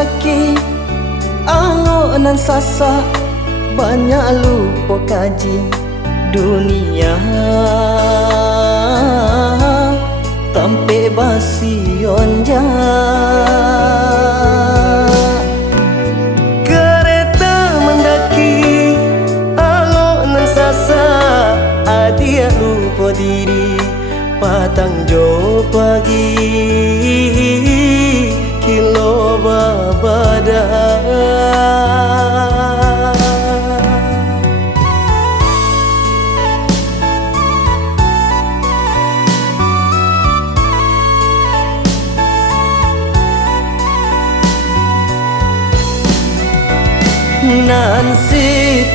mendaki angok nan sasa banyak lupa kaji dunia tampe basion ja kereta mendaki angok nan sasa adia lupa diri patang jo pagi kilo babada nan si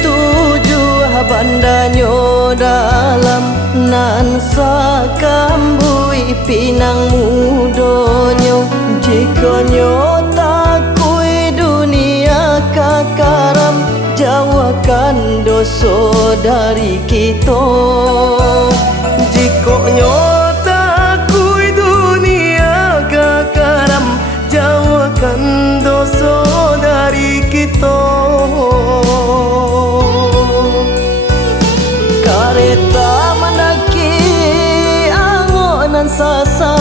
tujuh bandanyo dalam nan sakambui pinang mudonyo jika nyo takui dunia kakaram jawakan doso dari kita jika nyo takui dunia kakaram jawakan doso dari kita kereta mendaki angok nan sasa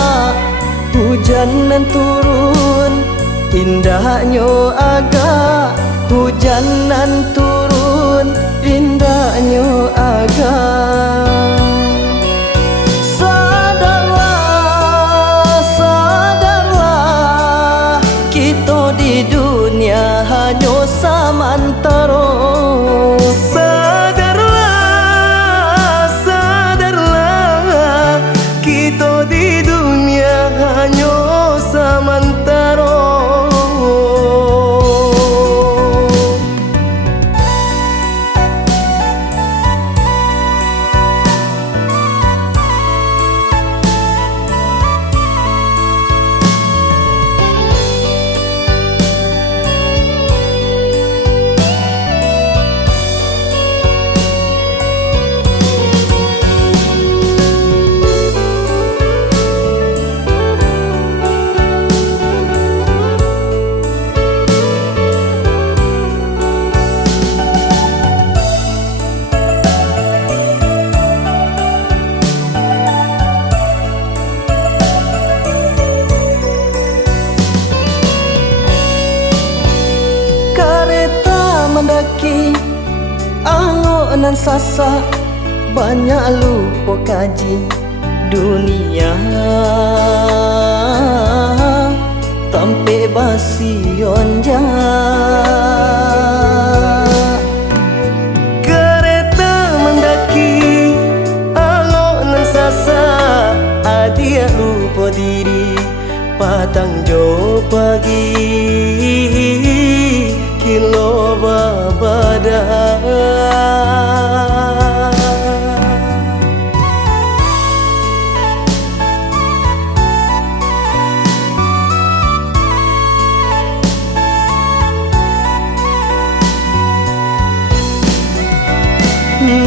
hujan nan turun indahnya agak hujan nan turun indahnya agak sadarlah sadarlah kita di dunia hanya samantara mendaki angok nan sasa banyak lupa kaji dunia tampe basion ja kereta mendaki angok nan sasa adia lupa diri patang jo pagi kilo babada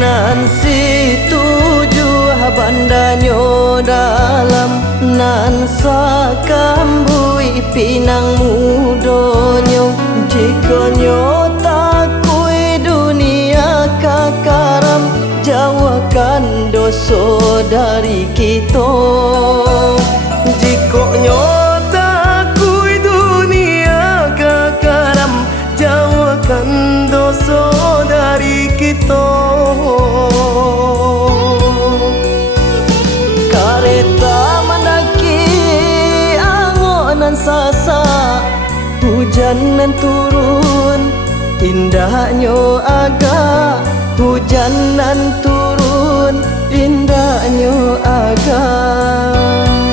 nan si tujuh bandanyo dalam nan sakambui pinang mudonyo jika nyo takui dunia kakaram jawakan doso dari kita jika nyo takui dunia kakaram jawakan doso dari kita kereta mendaki angok nan sasa hujan nan turun indahnya agak hujan nan turun indahnya agak